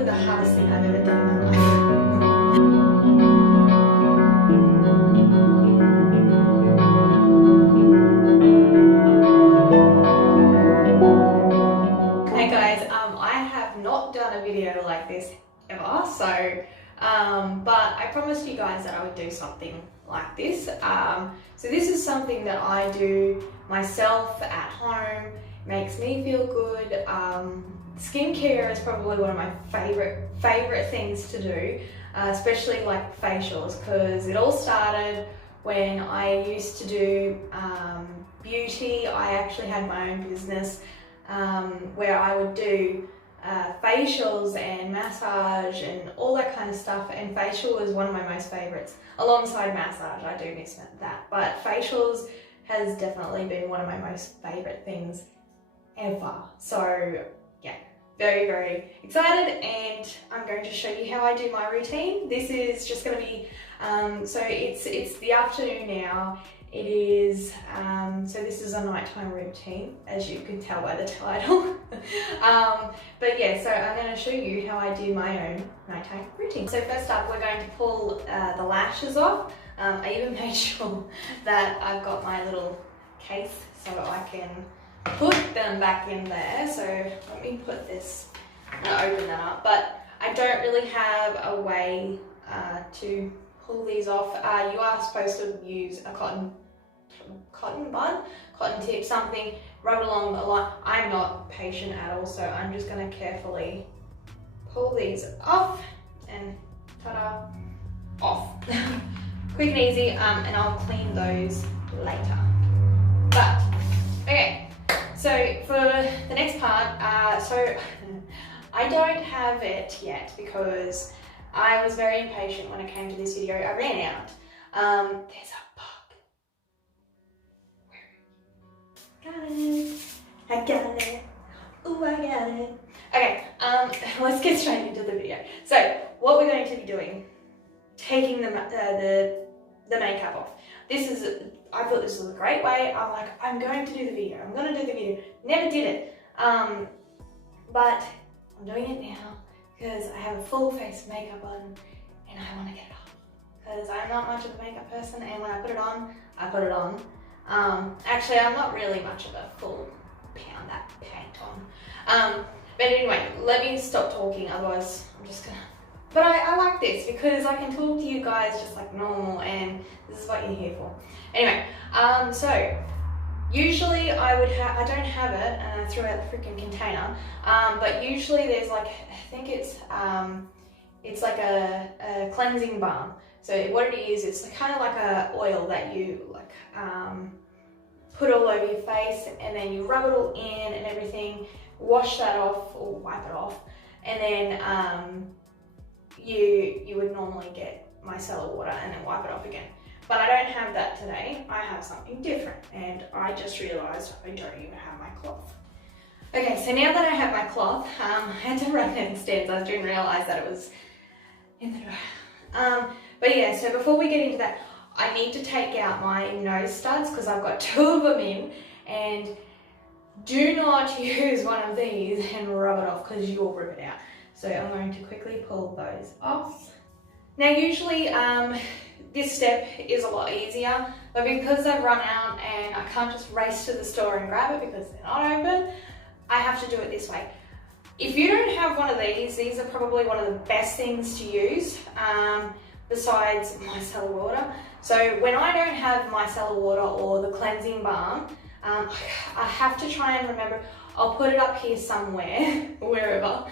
probably the hardest thing I've ever done in my life. Hey guys, I have not done a video like this ever, so but I promised you guys that I would do something like this. So this is something that I do myself at home. Makes me feel good. Skincare is probably one of my favorite things to do, especially like facials, because it all started when I used to do beauty. I actually had my own business where I would do facials and massage and all that kind of stuff, and facial was one of my most favorites alongside massage. I do miss that, but facials has definitely been one of my most favorite things ever. So yeah, very excited, and I'm going to show you how I do my routine. This is just going to be so it's the afternoon now. It is so this is a nighttime routine, as you can tell by the title. But yeah, so I'm going to show you how I do my own nighttime routine. So first up, we're going to pull the lashes off. I even made sure that I've got my little case so I can put them back in there. So let me put this and open that up. But I don't really have a way to pull these off. You are supposed to use a cotton tip, something, rub it along the line. I'm not patient at all, so I'm just going to carefully pull these off and ta-da, off. Quick and easy, and I'll clean those later. But okay, so for the next part, so I don't have it yet because I was very impatient when it came to this video. I ran out. There's a bug. Where are you? Got it. I got it. Ooh, I got it. Okay, let's get straight into the video. So what we're going to be doing, taking the makeup off. I thought this was a great way. I'm like, I'm going to do the video. I'm going to do the video. Never did it. But I'm doing it now because I have a full face of makeup on and I want to get it off. Because I'm not much of a makeup person, and when I put it on, I put it on. Actually, I'm not really much of a full pound that paint on. But anyway, let me stop talking, otherwise I'm just gonna... But I like this because I can talk to you guys just like normal, and this is what you're here for. Anyway, so usually I don't have it, and I threw out the freaking container. But usually there's like, I think it's like a cleansing balm. So what it is, it's kind of like a oil that you like put all over your face, and then you rub it all in and everything, wash that off or wipe it off, and then you would normally get micellar water and then wipe it off again. But I don't have that today. I have something different, and I just realized I don't even have my cloth. Okay, so now that I have my cloth, I had to run downstairs. I didn't realize that it was in the door. But yeah, so before we get into that, I need to take out my nose studs because I've got 2 of them in, and do not use one of these and rub it off because you'll rip it out. So I'm going to quickly pull those off. Now usually this step is a lot easier, but because I've run out and I can't just race to the store and grab it because they're not open, I have to do it this way. If you don't have one of these are probably one of the best things to use besides micellar water. So when I don't have micellar water or the cleansing balm, I have to try and remember, I'll put it up here somewhere, wherever,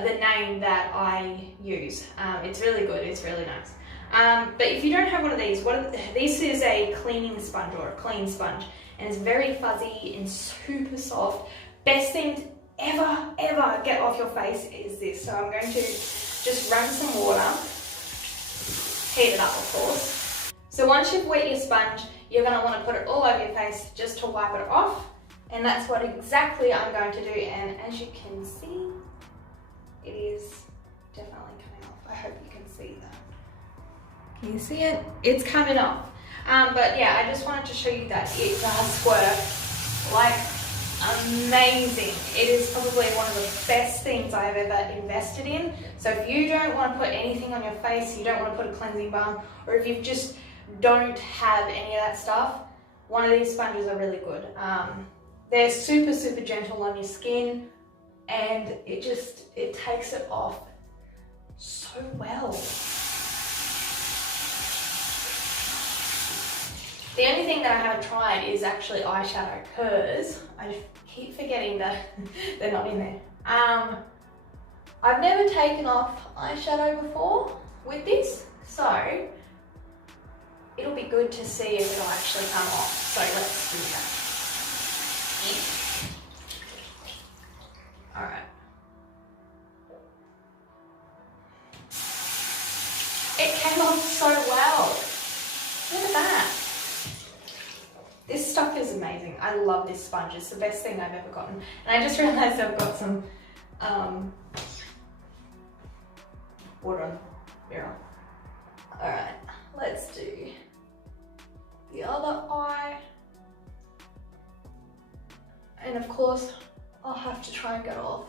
the name that I use. It's really good, it's really nice. But if you don't have one of these, this is a cleaning sponge or a clean sponge, and it's very fuzzy and super soft. Best thing to ever get off your face is this. So I'm going to just run some water, heat it up of course. So once you've wet your sponge, you're going to want to put it all over your face just to wipe it off, and that's what exactly I'm going to do. And as you can see, it is definitely coming off. I hope you can see that. Can you see it? It's coming off. But yeah, I just wanted to show you that it does squirt like amazing. It is probably one of the best things I've ever invested in. So if you don't want to put anything on your face, you don't want to put a cleansing balm, or if you just don't have any of that stuff, one of these sponges are really good. They're super, super gentle on your skin, and it takes it off so well. The only thing that I haven't tried is actually eyeshadow, because I keep forgetting that they're not in there. I've never taken off eyeshadow before with this, so it'll be good to see if it'll actually come off. So let's do that. Alright. It came off so well. Look at that. This stuff is amazing. I love this sponge. It's the best thing I've ever gotten. And I just realized I've got some water on the mirror. Alright, let's do the other eye. And of course, I'll have to try and get it off.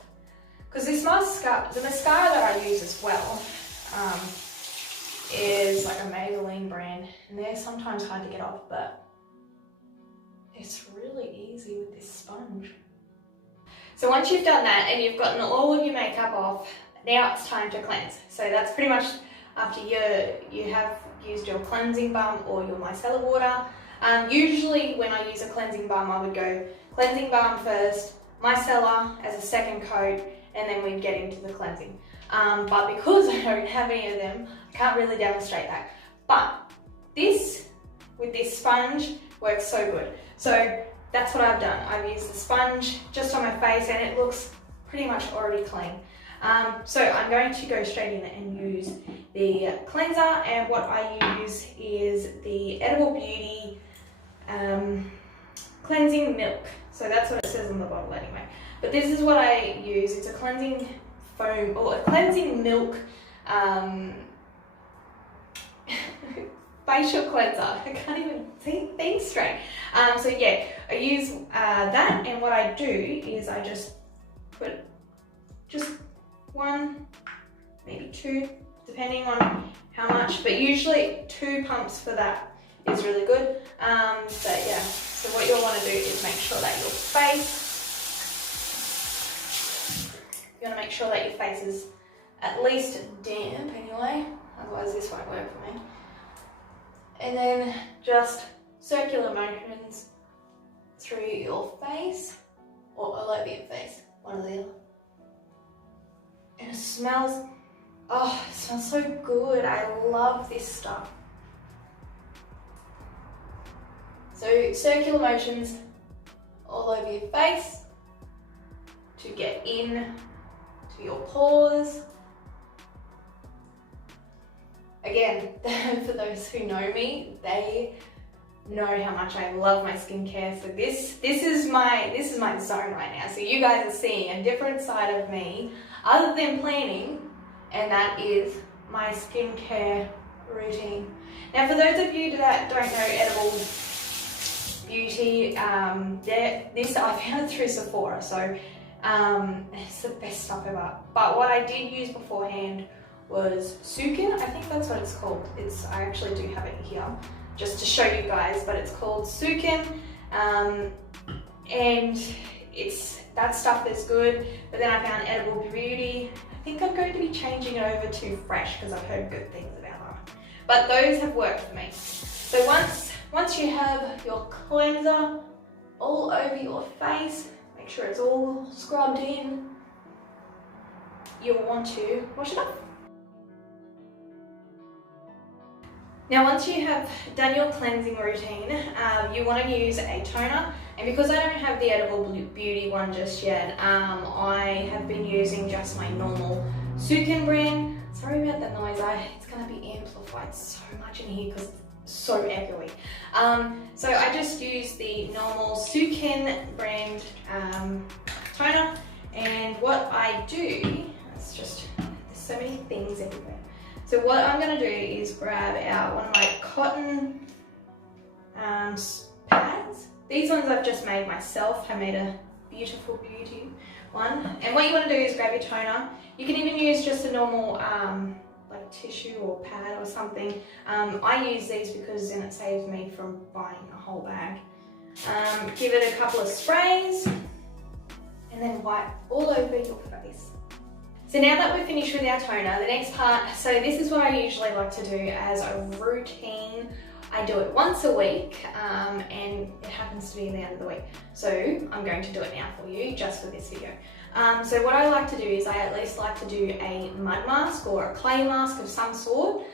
Because this mascara, the mascara that I use as well, is like a Maybelline brand. And they're sometimes hard to get off, but it's really easy with this sponge. So once you've done that and you've gotten all of your makeup off, now it's time to cleanse. So that's pretty much after you have used your cleansing balm or your micellar water. Usually when I use a cleansing balm, I would go cleansing balm first, micellar as a second coat, and then we'd get into the cleansing. But because I don't have any of them, I can't really demonstrate that. But this, with this sponge, works so good. So that's what I've done. I've used the sponge just on my face and it looks pretty much already clean. So I'm going to go straight in and use the cleanser, and what I use is the Edible Beauty cleansing milk. So that's what it says on the bottle anyway. But this is what I use. It's a cleansing foam, or a cleansing milk facial cleanser. I can't even think straight. So yeah, I use that, and what I do is I just put just one, maybe two, depending on how much, but usually 2 pumps for that is really good. But yeah, so what you'll want to do is make sure that your face, you want to make sure that your face is at least damp anyway, otherwise this won't work for me. And then just circular motions through your face, or all over your face, one or the other. And it smells, oh, it smells so good. I love this stuff. So circular motions all over your face to get in to your pores. Again, for those who know me, they know how much I love my skincare. So this is my zone right now. So you guys are seeing a different side of me other than planning, and that is my skincare routine. Now, for those of you that don't know Edible Beauty, this I found it through Sephora, so it's the best stuff ever. But what I did use beforehand was Sukin. I think that's what it's called. I actually do have it here just to show you guys, but it's called Sukin, and that stuff is good. But then I found Edible Beauty. I think I'm going to be changing it over to Fresh because I've heard good things about that. But those have worked for me. So once you have your cleanser all over your face, make sure it's all scrubbed in, you'll want to wash it off. Now, once you have done your cleansing routine, you want to use a toner. And because I don't have the Edible Beauty one just yet, I have been using just my normal Sukin brand. Sorry about the noise, it's going to be amplified so much in here because it's so echoey. So I just use the normal Sukin brand toner. And what I do, it's just, there's so many things everywhere. So what I'm going to do is grab out one of my cotton pads. These ones I've just made myself. I made a beautiful beauty one. And what you want to do is grab your toner. You can even use just a normal like tissue or pad or something. I use these because then it saves me from buying a whole bag. Give it a couple of sprays and then wipe all over your face. So now that we're finished with our toner, the next part, so this is what I usually like to do as a routine. I do it once a week and it happens to be the end of the week. So I'm going to do it now for you, just for this video. So what I like to do is I at least like to do a mud mask or a clay mask of some sort,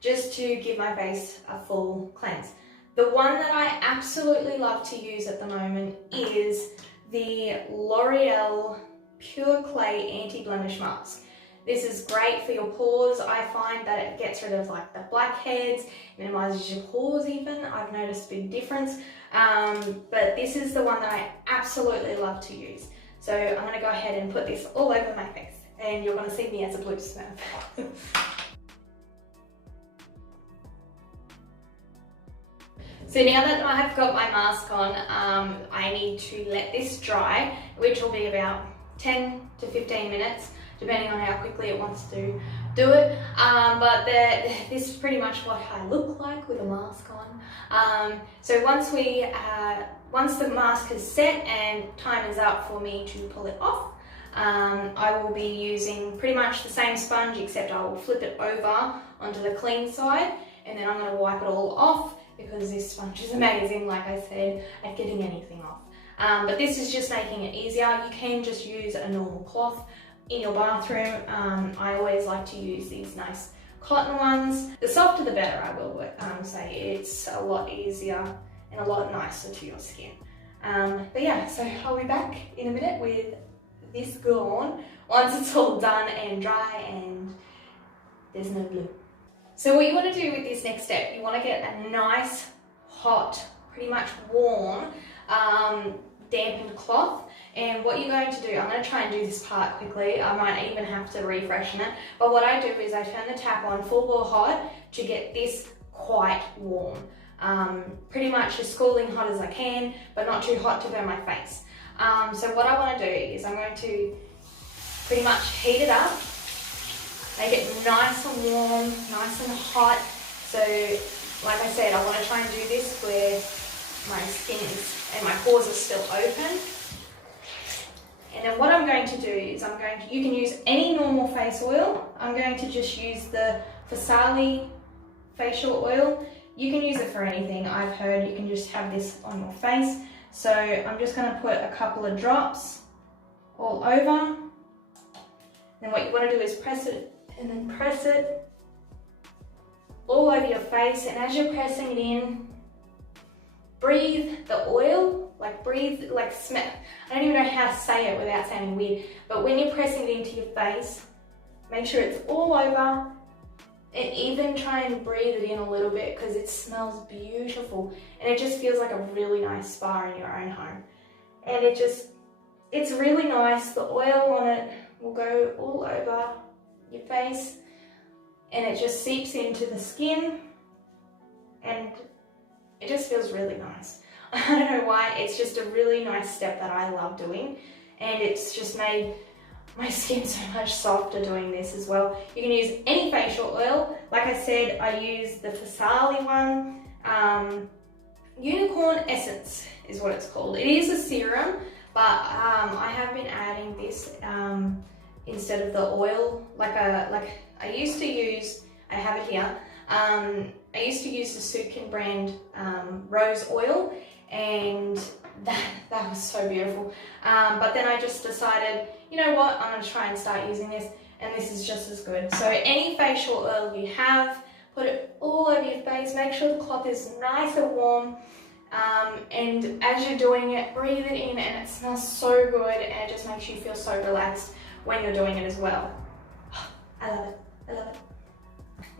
just to give my face a full cleanse. The one that I absolutely love to use at the moment is the Loreal Pure Clay Anti-Blemish Mask. This is great for your pores. I find that it gets rid of like the blackheads, minimizes your pores even. I've noticed a big difference. But this is the one that I absolutely love to use. So I'm going to go ahead and put this all over my face and you're going to see me as a blue smurf. So now that I've got my mask on, I need to let this dry, which will be about 10 to 15 minutes, depending on how quickly it wants to do it. But this is pretty much what I look like with a mask on. So once the mask is set and time is up for me to pull it off, I will be using pretty much the same sponge, except I will flip it over onto the clean side, and then I'm going to wipe it all off, because this sponge is amazing, like I said, at getting anything off. But this is just making it easier. You can just use a normal cloth in your bathroom. I always like to use these nice cotton ones. The softer the better, I will say. It's a lot easier and a lot nicer to your skin. But yeah, so I'll be back in a minute with this gone once it's all done and dry and there's no glue. So what you want to do with this next step, you want to get a nice, hot, pretty much warm, dampened cloth. And what you're going to do, I'm going to try and do this part quickly. I might even have to refreshen it. But what I do is I turn the tap on full bore hot to get this quite warm. Pretty much as scalding hot as I can, but not too hot to burn my face. So what I want to do is I'm going to pretty much heat it up. Make it nice and warm, nice and hot. So, like I said, I want to try and do this where my skin and my pores are still open. And then what I'm going to do is you can use any normal face oil. I'm going to just use the Fasali facial oil. You can use it for anything. I've heard you can just have this on your face. So I'm just going to put a couple of drops all over. Then what you want to do is press it and then press it all over your face, and as you're pressing it in, breathe the oil, smell. I don't even know how to say it without sounding weird, but when you're pressing it into your face, make sure it's all over, and even try and breathe it in a little bit because it smells beautiful and it just feels like a really nice spa in your own home. And it's really nice. The oil on it will go all over your face and it just seeps into the skin and it just feels really nice. I don't know why, it's just a really nice step that I love doing, and it's just made my skin so much softer doing this as well. You can use any facial oil. Like I said, I use the Fasali one. Unicorn Essence is what it's called. It is a serum, but I have been adding this instead of the oil, like I used to use, I have it here, I used to use the Sukin brand rose oil, and that was so beautiful. But then I just decided, you know what, I'm going to try and start using this, and this is just as good. So any facial oil you have, put it all over your face, make sure the cloth is nice and warm, and as you're doing it, breathe it in, and it smells so good, and it just makes you feel so relaxed when you're doing it as well. I love it, I love it.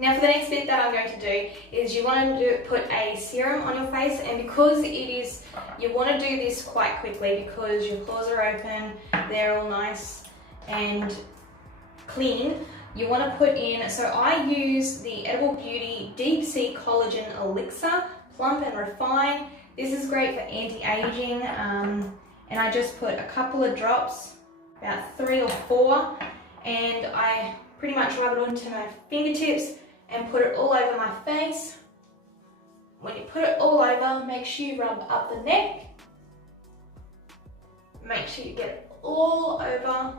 Now for the next bit that I'm going to do is you want to put a serum on your face, and because you want to do this quite quickly because your pores are open, they're all nice and clean, you want to put in, so I use the Edible Beauty Deep Sea Collagen Elixir, Plump and Refine. This is great for anti-aging, and I just put a couple of drops, about 3 or 4, and I pretty much rub it onto my fingertips and put it all over my face. When you put it all over, make sure you rub up the neck. Make sure you get it all over.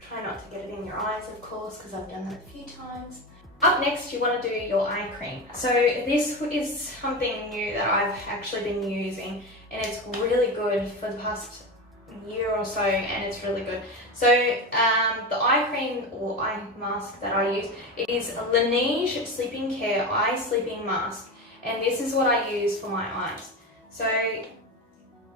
Try not to get it in your eyes, of course, because I've done that a few times. Up next, you want to do your eye cream. So this is something new that I've actually been using, and it's really good for the past year or so, and it's really good. So the eye cream or eye mask that I use is a Laneige Sleeping Care Eye Sleeping Mask, and this is what I use for my eyes. So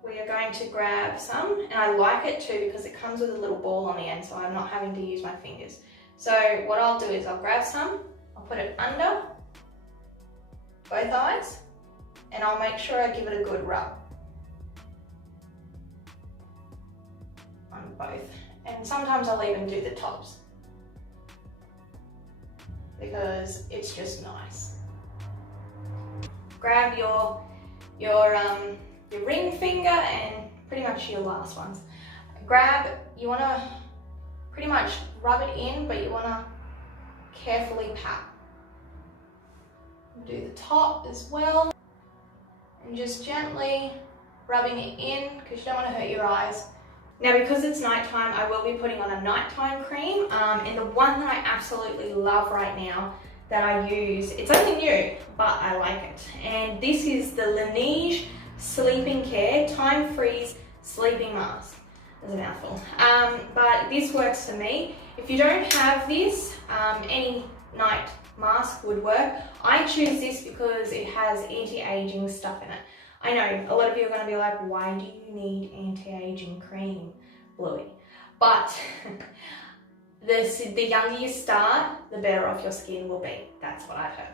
we are going to grab some, and I like it too because it comes with a little ball on the end, so I'm not having to use my fingers. So what I'll do is I'll grab some, I'll put it under both eyes, and I'll make sure I give it a good rub on both. And sometimes I'll even do the tops because it's just nice. Grab your ring finger and pretty much your last ones. You want to pretty much rub it in, but you want to carefully pat. Do the top as well, and just gently rubbing it in because you don't want to hurt your eyes. Now, because it's nighttime, I will be putting on a nighttime cream, and the one that I absolutely love right now that I use, it's only new, but I like it. And this is the Laneige Sleeping Care Time Freeze Sleeping Mask. There's a mouthful. But this works for me. If you don't have this, any night mask would work. I choose this because it has anti-aging stuff in it. I know a lot of you are going to be like, why do you need anti-aging cream, Bluey? But the younger you start, the better off your skin will be. That's what I've heard.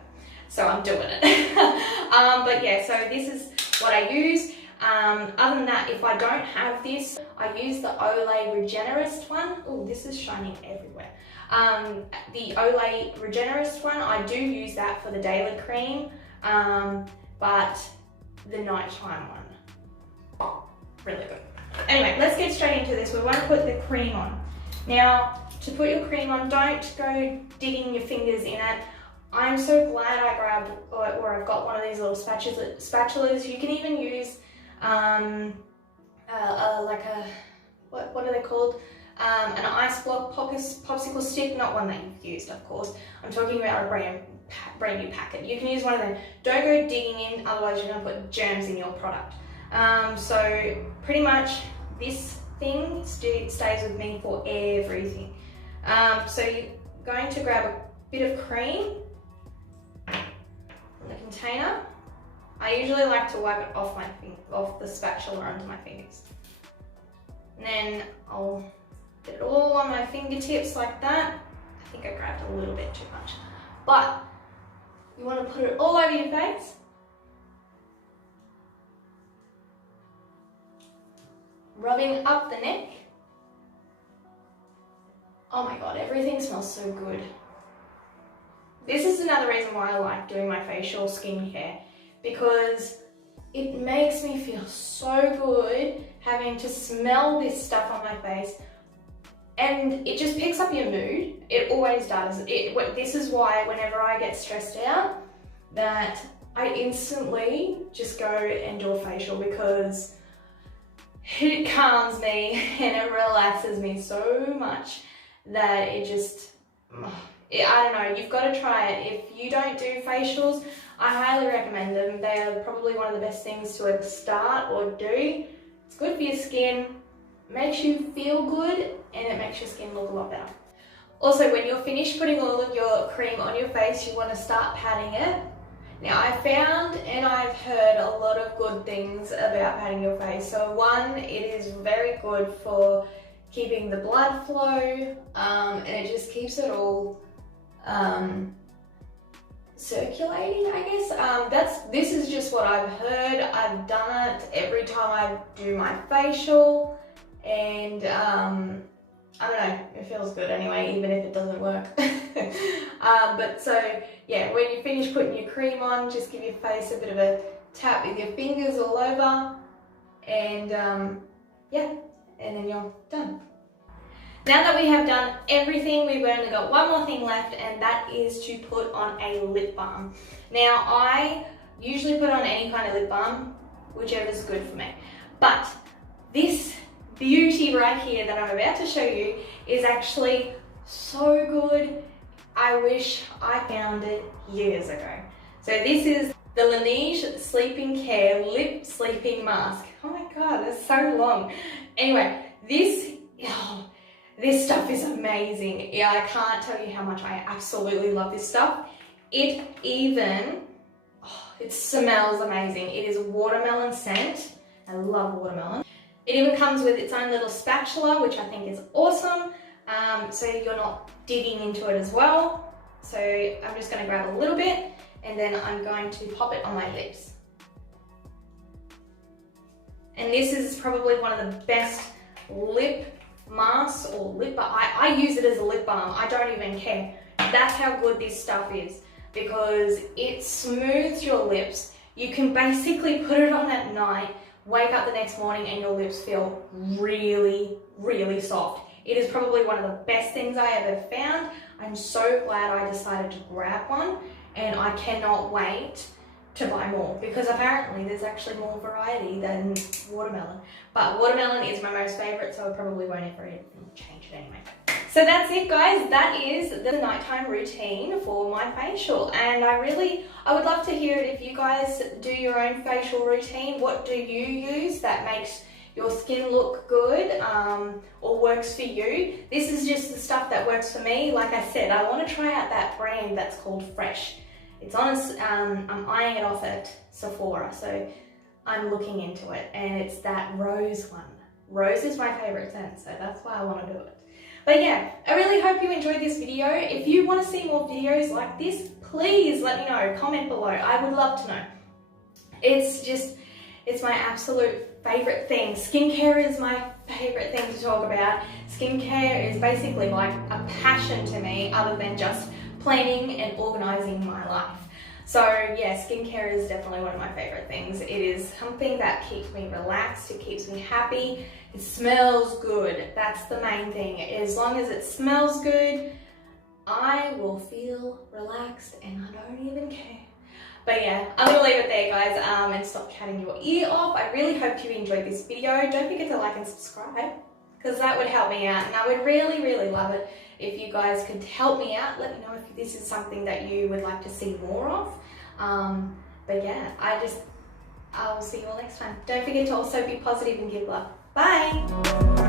So I'm doing it. But yeah, so this is what I use. Other than that, if I don't have this, I use the Olay Regenerist one. Oh, this is shining everywhere. The Olay Regenerist one, I do use that for the daily cream, but the nighttime one, really good. Anyway, let's get straight into this. We want to put the cream on. Now, to put your cream on, don't go digging your fingers in it. I'm so glad I grabbed, or I've got one of these little spatulas. You can even use like a, what are they called? An ice block popsicle stick, not one that you've used, of course. I'm talking about a brand new packet. You can use one of them. Don't go digging in, otherwise you're going to put germs in your product. So pretty much this thing stays with me for everything. So you're going to grab a bit of cream from the container. I usually like to wipe it off the spatula onto my fingers. And then I'll get it all on my fingertips like that. I think I grabbed a little bit too much. But you want to put it all over your face. Rubbing up the neck. Oh my god, everything smells so good. This is another reason why I like doing my facial skincare, because it makes me feel so good having to smell this stuff on my face, and it just picks up your mood. It always does. This is why whenever I get stressed out, that I instantly just go and do a facial, because it calms me and it relaxes me so much that it just, I don't know, you've got to try it. If you don't do facials, I highly recommend them. They are probably one of the best things to start or do. It's good for your skin, makes you feel good, and it makes your skin look a lot better. Also, when you're finished putting all of your cream on your face, you want to start patting it. Now, I found and I've heard a lot of good things about patting your face. So one, it is very good for keeping the blood flow, and it just keeps it all circulating, I guess. This is just what I've heard. I've done it every time I do my facial, and I don't know, it feels good anyway, even if it doesn't work. But so yeah, when you finish putting your cream on, just give your face a bit of a tap with your fingers all over, and yeah, and then you're done. Now that we have done everything, we've only got one more thing left, and that is to put on a lip balm. Now, I usually put on any kind of lip balm, whichever is good for me. But this beauty right here that I'm about to show you is actually so good. I wish I found it years ago. So this is the Laneige Sleeping Care Lip Sleeping Mask. Oh my God, that's so long. Anyway, this stuff is amazing. Yeah, I can't tell you how much I absolutely love this stuff. It even, it smells amazing. It is a watermelon scent. I love watermelon. It even comes with its own little spatula, which I think is awesome. So you're not digging into it as well. So I'm just going to grab a little bit and then I'm going to pop it on my lips. And this is probably one of the best lip masks or lip balm. I use it as a lip balm. I don't even care. That's how good this stuff is, because it smooths your lips. You can basically put it on at night, wake up the next morning and your lips feel really, really soft. It is probably one of the best things I ever found. I'm so glad I decided to grab one, and I cannot wait to buy more, because apparently there's actually more variety than watermelon. But watermelon is my most favorite, so I probably won't ever change it anyway. So that's it, guys. That is the nighttime routine for my facial, and I would love to hear it if you guys do your own facial routine. What do you use that makes your skin look good or works for you? This is just the stuff that works for me. Like I said, I want to try out that brand that's called Fresh. It's on, I'm eyeing it off at Sephora, so I'm looking into it, and it's that rose one. Rose is my favorite scent, so that's why I want to do it. But yeah, I really hope you enjoyed this video. If you want to see more videos like this, please let me know, comment below. I would love to know. It's my absolute favorite thing. Skincare is my favorite thing to talk about. Skincare is basically like a passion to me, other than just planning and organizing my life. So yeah, skincare is definitely one of my favorite things. It is something that keeps me relaxed, it keeps me happy, it smells good. That's the main thing. As long as it smells good, I will feel relaxed and I don't even care. But yeah, I'm gonna leave it there, guys, and stop chatting your ear off. I really hope you enjoyed this video. Don't forget to like and subscribe, because that would help me out, and I would really, really love it if you guys could help me out. Let me know if this is something that you would like to see more of. But yeah, I'll see you all next time. Don't forget to also be positive and give love. Bye!